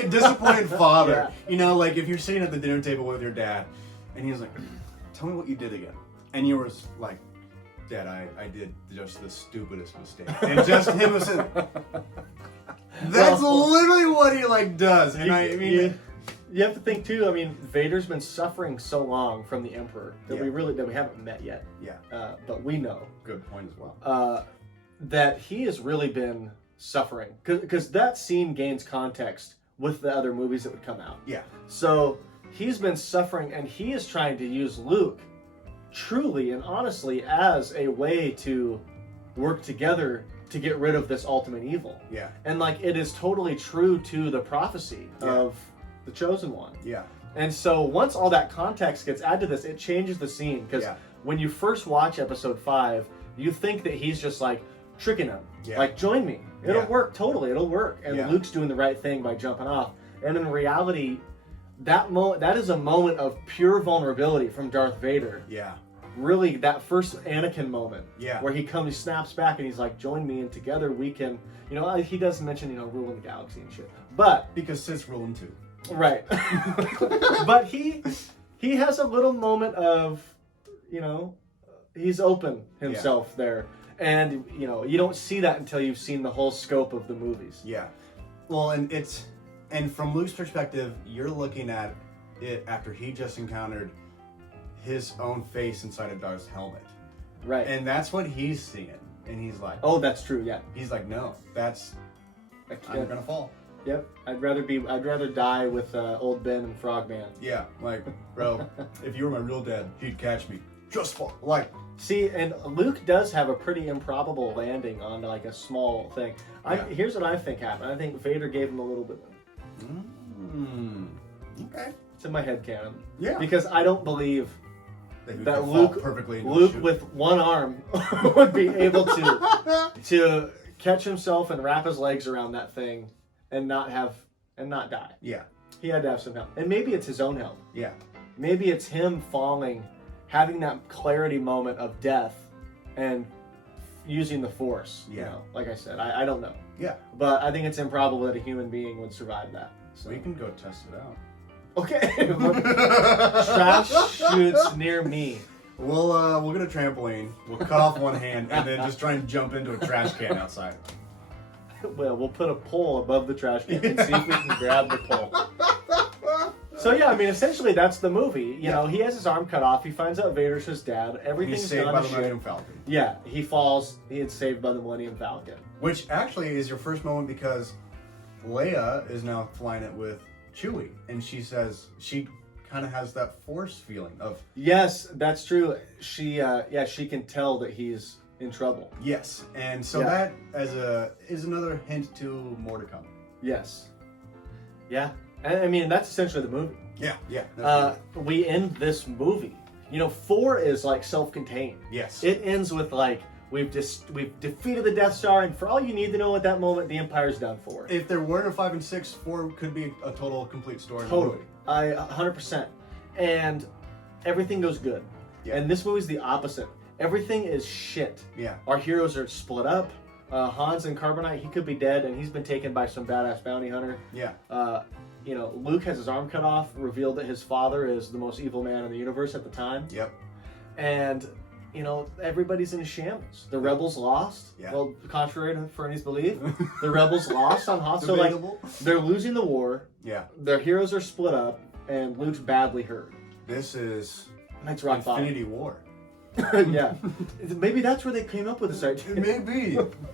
a disappointed father. Yeah. You know, like if you're sitting at the dinner table with your dad, and he's like, "Tell me what you did again," and you were like, "Dad, I did just the stupidest mistake," and just him saying, "That's literally what he like does." And I mean. You have to think too. I mean, Vader's been suffering so long from the Emperor that we haven't met yet. Yeah. But we know. Good point as well. That he has really been suffering because that scene gains context with the other movies that would come out. Yeah. So he's been suffering, and he is trying to use Luke truly and honestly as a way to work together to get rid of this ultimate evil. Yeah. And like it is totally true to the prophecy of the Chosen One. Yeah. And so once all that context gets added to this, it changes the scene. Because when you first watch episode 5, you think that he's just like tricking him. Yeah. Like, join me. It'll work. Totally. It'll work. And Luke's doing the right thing by jumping off. And in reality, that is a moment of pure vulnerability from Darth Vader. Yeah. Really, that first Anakin moment. Yeah. Where he snaps back and he's like, join me, and together we can, you know, he does mention, you know, ruling the galaxy and shit. But because Sith's ruling too. Right. But he has a little moment of, you know, he's open himself there. And, you know, you don't see that until you've seen the whole scope of the movies. Yeah. Well, and from Luke's perspective, you're looking at it after he just encountered his own face inside of Darth's helmet. Right. And that's what he's seeing. And he's like, oh, that's true, yeah. He's like, no, I'm gonna fall. Yep, I'd rather die with old Ben and Frogman. Yeah, like, bro, if you were my real dad, you'd catch me. Just fall. Like, see, and Luke does have a pretty improbable landing on like a small thing. Here's what I think happened. I think Vader gave him a little bit. Okay. It's in my head canon. Yeah. Because I don't believe that Luke with one arm would be able to catch himself and wrap his legs around that thing and not die. Yeah. He had to have some help. And maybe it's his own help. Yeah. Maybe it's him falling, having that clarity moment of death and using the Force. Yeah. You know, like I said, I don't know. Yeah. But I think it's improbable that a human being would survive that. So. We can go test it out. Okay. Trash shoots near me. We'll get a trampoline. We'll cut off one hand and then just try and jump into a trash can outside. Well, we'll put a pole above the trash can and see if we can grab the pole. So yeah, I mean, essentially that's the movie. You know, he has his arm cut off. He finds out Vader's his dad. Everything's He's saved gone by to the shit. Millennium Falcon. Yeah, he falls. He is saved by the Millennium Falcon. Which actually is your first moment because Leia is now flying it with Chewie, and she says she kind of has that Force feeling of Yes, that's true. She can tell that he's in trouble. yes, and so that is another hint to more to come. Yes. Yeah. I mean, that's essentially the movie. Yeah. We end this movie. You know, 4 is like self-contained. Yes. It ends with like we've defeated the Death Star, and for all you need to know at that moment, the Empire's done for. If there weren't a 5 and 6, 4 could be a total complete story. Totally. 100%. And everything goes good. Yeah. And this movie's the opposite. Everything is shit. Yeah. Our heroes are split up. Hans and Carbonite, he could be dead, and he's been taken by some badass bounty hunter. Yeah. You know, Luke has his arm cut off, revealed that his father is the most evil man in the universe at the time. Yep. And, you know, everybody's in shambles. The rebels lost. Yeah. Well, contrary to Fernie's belief, the rebels lost on Hoth. So, like, they're losing the war. Yeah. Their heroes are split up, and Luke's badly hurt. This is That's rock bottom. Infinity War. Yeah. Maybe that's where they came up with this idea.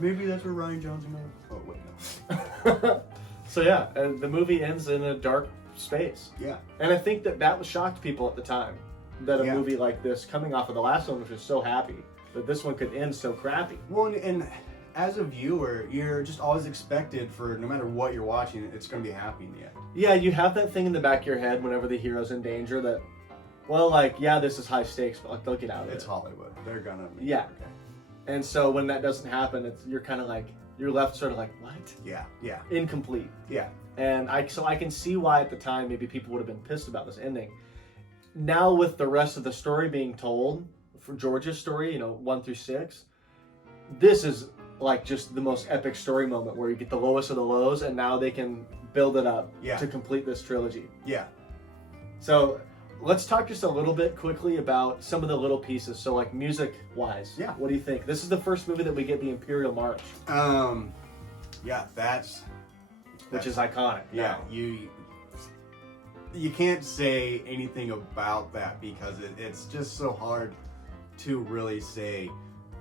Maybe that's where Ryan Johnson made. Oh wait, no. So yeah, and the movie ends in a dark space. Yeah. And I think that was shocked people at the time, that a movie like this, coming off of the last one, which was so happy, that this one could end so crappy. Well, and as a viewer, you're just always expected for no matter what you're watching, it's going to be happy in the end. Yeah, you have that thing in the back of your head whenever the hero's in danger that, well, like, yeah, this is high stakes, but like, they'll get out of it. It's Hollywood. They're gonna make Yeah. it okay. And so when that doesn't happen, you're kind of like, you're left sort of like, what? Yeah. Incomplete. Yeah. And I can see why at the time maybe people would have been pissed about this ending. Now with the rest of the story being told, for George's story, 1 through 6, this is like just the most epic story moment where you get the lowest of the lows, and now they can build it up to complete this trilogy. Yeah. So let's talk just a little bit quickly about some of the little pieces. So like music-wise, what do you think? This is the first movie that we get the Imperial March. Yeah, that's which is iconic. Yeah, you can't say anything about that because it's just so hard to really say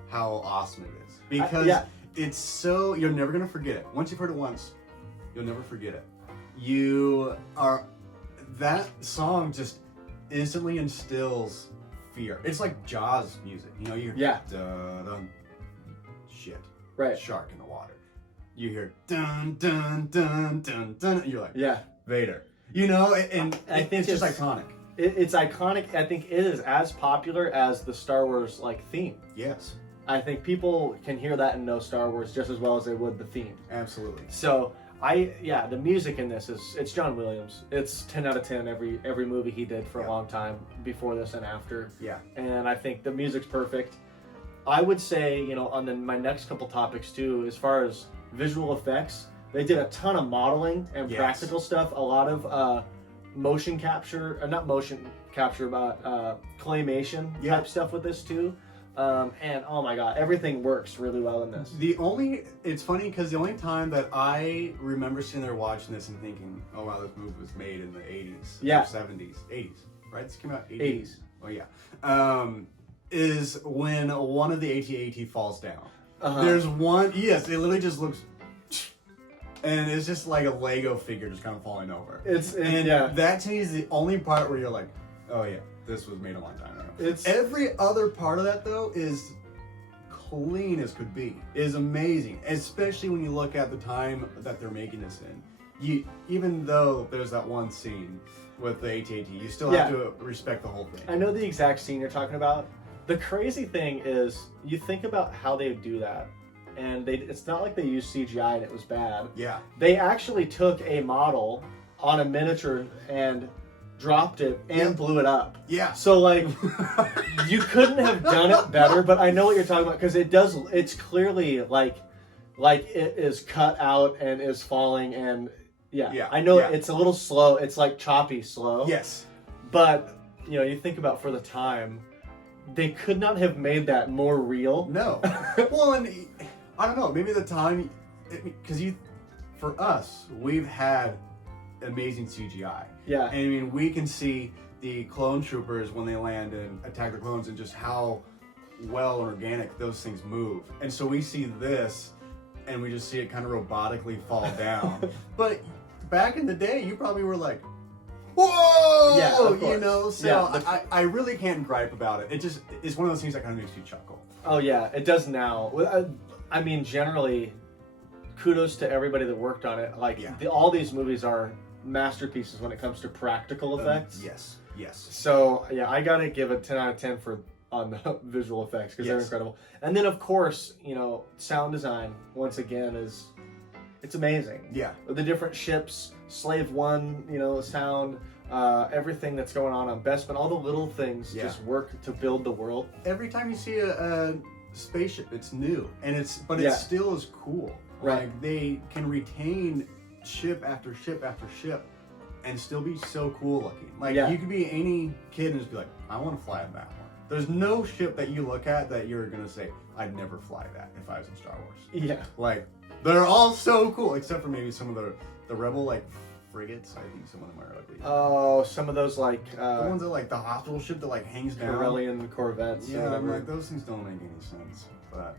how awesome it is. Because it's so, you're never going to forget it. Once you've heard it once, you'll never forget it. That song just instantly instills fear. It's like Jaws music. You hear dun, shit. Right. Shark in the water. You hear dun dun dun dun dun, and you're like, Vader. And I think it's just iconic. It's iconic. I think it is as popular as the Star Wars theme. Yes. I think people can hear that and know Star Wars just as well as they would the theme. Absolutely. So the music in this it's John Williams. It's 10 out of 10 every movie he did for a long time, before this and after. Yeah. And I think the music's perfect. I would say, on my next couple topics too, as far as visual effects, they did a ton of modeling and practical stuff. A lot of motion capture, not motion capture, but claymation type stuff with this too. And oh my god, everything works really well in this. It's funny because the only time that I remember sitting there watching this and thinking, oh wow, this movie was made in the 80s, or 70s, 80s, right? This came out 80s. Oh yeah. Is when one of the AT-AT falls down. There's one, it literally just looks, and it's just like a Lego figure just kind of falling over. That to me is the only part where you're like, oh yeah, this was made a long time ago. Every other part of that though is clean as could be. Is amazing, especially when you look at the time that they're making this in. Even though there's that one scene with the AT-AT, you still have to respect the whole thing. I know the exact scene you're talking about. The crazy thing is, you think about how they do that, and it's not like they used CGI and it was bad. Yeah. They actually took a model on a miniature and dropped it and blew it up. Yeah. So like, you couldn't have done it better. But I know what you're talking about because it's clearly like it is cut out and is falling and yeah. I know it's a little slow. It's like choppy slow. Yes. But you think about for the time, they could not have made that more real. No. Well, and I don't know. Maybe the time, because for us, we've had amazing CGI. Yeah. And I mean, we can see the clone troopers when they land and attack the clones, and just how well and organic those things move. And so we see this, and we just see it kind of robotically fall down. But back in the day, you probably were like, whoa! Yeah, of course. So Yeah, I really can't gripe about it. It's one of those things that kind of makes you chuckle. Oh yeah, it does now. I mean, generally, kudos to everybody that worked on it. Like, all these movies are masterpieces when it comes to practical effects. Yes. So yeah, I gotta give it 10 out of 10 on the visual effects because they're incredible. And then of course, sound design once again it's amazing. Yeah. The different ships, Slave One, sound, everything that's going on Bespin, all the little things just work to build the world. Every time you see a spaceship, it's new, and it still is cool. Right. Like, they can retain ship after ship after ship and still be so cool looking. Like, you could be any kid and just be like, I want to fly in that one. There's no ship that you look at that you're gonna say, I'd never fly that if I was in Star Wars. Yeah. Like, they're all so cool, except for maybe some of the rebel frigates. I think some of them are ugly. Oh, some of those the the ones that the hospital ship that hangs down. Corellian Corvettes. Yeah, I'm like, those things don't make any sense. But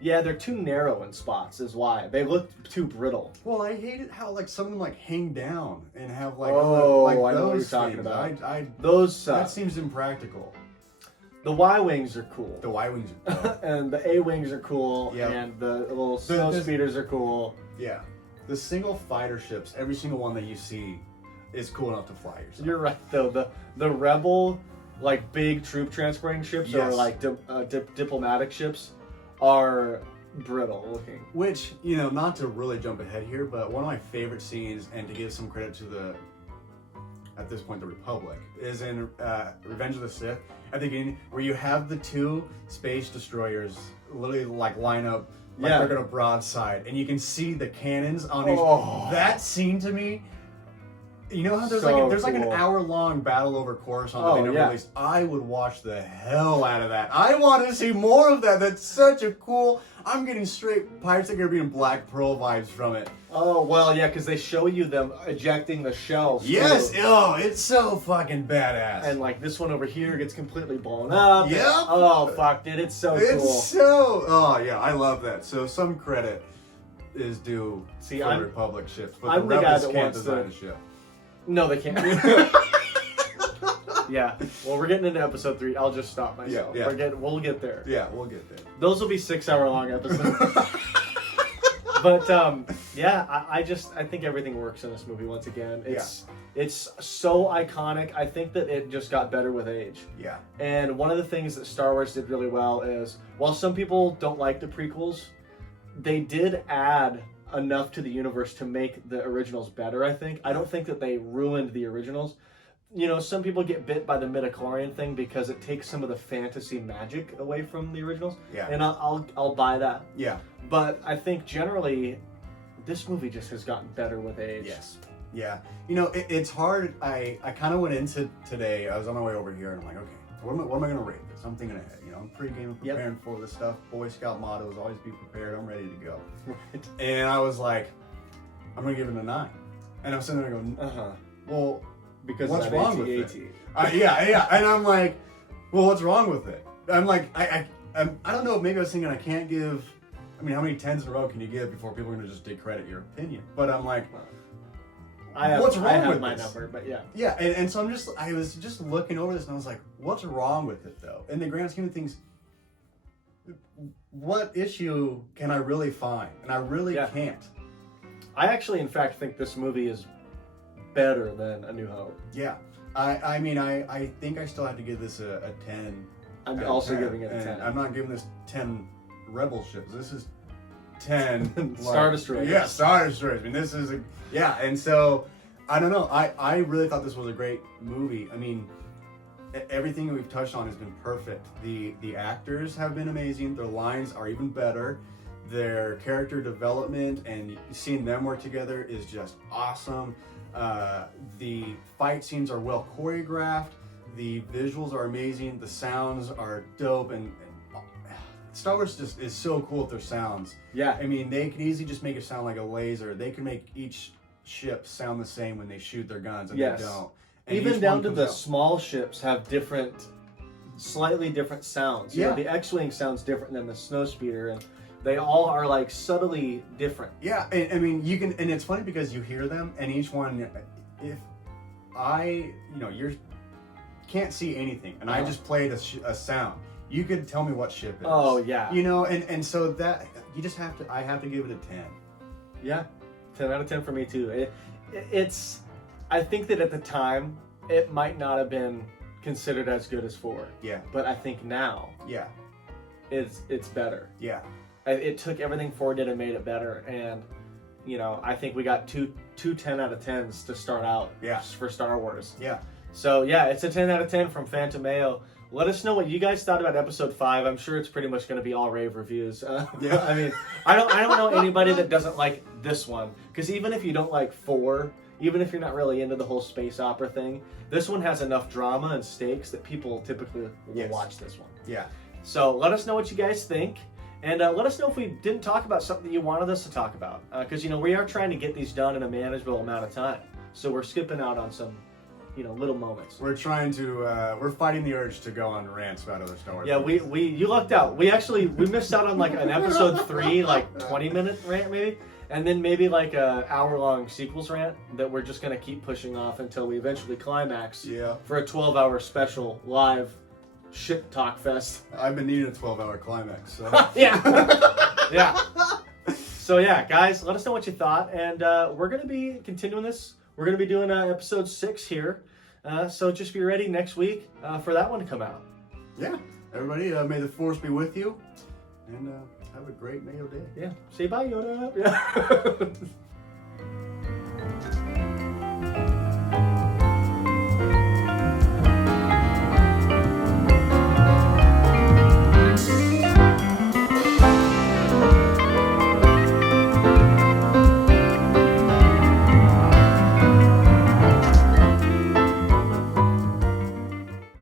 yeah, they're too narrow in spots is why. They look too brittle. well, I hated how some of them hang down and have I know what you're those talking things. about. Those suck. That seems impractical. The Y-wings are cool. The Y-wings are cool. And the A-wings are cool. Yep. And the little snow speeders are cool. Yeah. The single fighter ships, every single one that you see is cool enough to fly yourself. You're right though. The rebel big troop transporting ships or diplomatic ships are brittle looking. Which, not to really jump ahead here, but one of my favorite scenes, and to give some credit to at this point, the Republic, is in Revenge of the Sith, at the beginning, where you have the two space destroyers literally line up they're gonna broadside, and you can see the cannons on each. That scene to me, how there's there's an hour-long battle over Coruscant that they never released. I would watch the hell out of that. I want to see more of that. That's such a cool. I'm getting straight Pirates of the Caribbean Black Pearl vibes from it. Oh well, yeah, because they show you them ejecting the shells. Yes. Oh, it's so fucking badass. And this one over here gets completely blown up. Yep. Oh fuck, dude, it's so cool. It's so. Oh yeah, I love that. So some credit is due for the Republic ships, but I'm the the guy Rebels that can't wants design to. a ship. No, they can't. Yeah. Well, we're getting into episode 3. I'll just stop myself. Yeah. We'll get there. Yeah, we'll get there. Those will be 6-hour-long episodes. But I think everything works in this movie once again. It's so iconic. I think that it just got better with age. Yeah. And one of the things that Star Wars did really well is, while some people don't like the prequels, they did add enough to the universe to make the originals better, I think. I don't think that they ruined the originals. Some people get bit by the midichlorian thing because it takes some of the fantasy magic away from the originals. Yeah. And I'll buy that. Yeah. But I think generally, this movie just has gotten better with age. Yes. Yeah. It's hard. I kind of went into today. I was on my way over here, and I'm like, okay, what am I going to rate this? I'm thinking ahead. I'm pre-game preparing for this stuff. Boy Scout motto is always be prepared. I'm ready to go. Right. And I was like, I'm going to give it a 9. And I'm sitting there going, well, because what's wrong with it? AT. Yeah. And I'm like, well, what's wrong with it? I'm like, I don't know. Maybe I was thinking I can't give. I mean, how many 10s in a row can you give before people are going to just discredit your opinion? But I'm like, what's wrong with my this? number, but yeah. Yeah, and so I was just looking over this and I was like, what's wrong with it though? In the grand scheme of things, what issue can I really find? And I really can't. I actually, in fact, think this movie is better than A New Hope. Yeah. I mean, I think I still have to give this a 10. I'm also giving it a 10. I'm not giving this 10 Rebel ships. This is 10 Star Destroyers. Yeah, Star Destroyers. I mean, this is and so I don't know. I really thought this was a great movie. I mean, everything we've touched on has been perfect. The actors have been amazing. Their lines are even better. Their character development and seeing them work together is just awesome. The fight scenes are well choreographed. The visuals are amazing. The sounds are dope, and Star Wars just is so cool with their sounds. Yeah. I mean, they could easily just make it sound like a laser. They can make each ship sound the same when they shoot their guns, and they don't. And even down to the small ships have slightly different sounds. You know, the X-Wing sounds different than the Snowspeeder, and they all are like subtly different. Yeah, and I mean, you can, and it's funny because you hear them, and each one, you can't see anything, and I just played a sound. You could tell me what ship it is. Oh yeah. You know, and so that you just have to. I have to give it a 10. Yeah, 10 out of 10 for me too. It's. I think that at the time it might not have been considered as good as 4. Yeah. But I think now. Yeah. It's better. Yeah. It took everything 4 did and made it better, and you know I think we got two 10 out of 10s to start out. Yeah. For Star Wars. Yeah. So yeah, it's a 10 out of 10 from Phantom Mayo. Let us know what you guys thought about episode 5. I'm sure it's pretty much going to be all rave reviews. Yeah. I mean, I don't know anybody that doesn't like this one, because even if you don't like 4, even if you're not really into the whole space opera thing, this one has enough drama and stakes that people typically will watch this one. Yeah. So let us know what you guys think, and let us know if we didn't talk about something that you wanted us to talk about, because we are trying to get these done in a manageable amount of time, so we're skipping out on some little moments. We're trying to we're fighting the urge to go on rants about other Star Wars. Yeah, you lucked out. We missed out on like an episode 3 like 20-minute rant maybe, and then maybe like a hour-long sequels rant that we're just gonna keep pushing off until we eventually climax. Yeah. For a 12-hour special live shit talk fest. I've been needing a 12-hour climax. So. Yeah. Yeah. So yeah, guys, let us know what you thought, and we're gonna be continuing this. We're gonna be doing episode 6 here. So just be ready next week for that one to come out. Yeah. Everybody, may the Force be with you, and have a great Mayo day. Yeah. Say bye, Yoda. Yeah.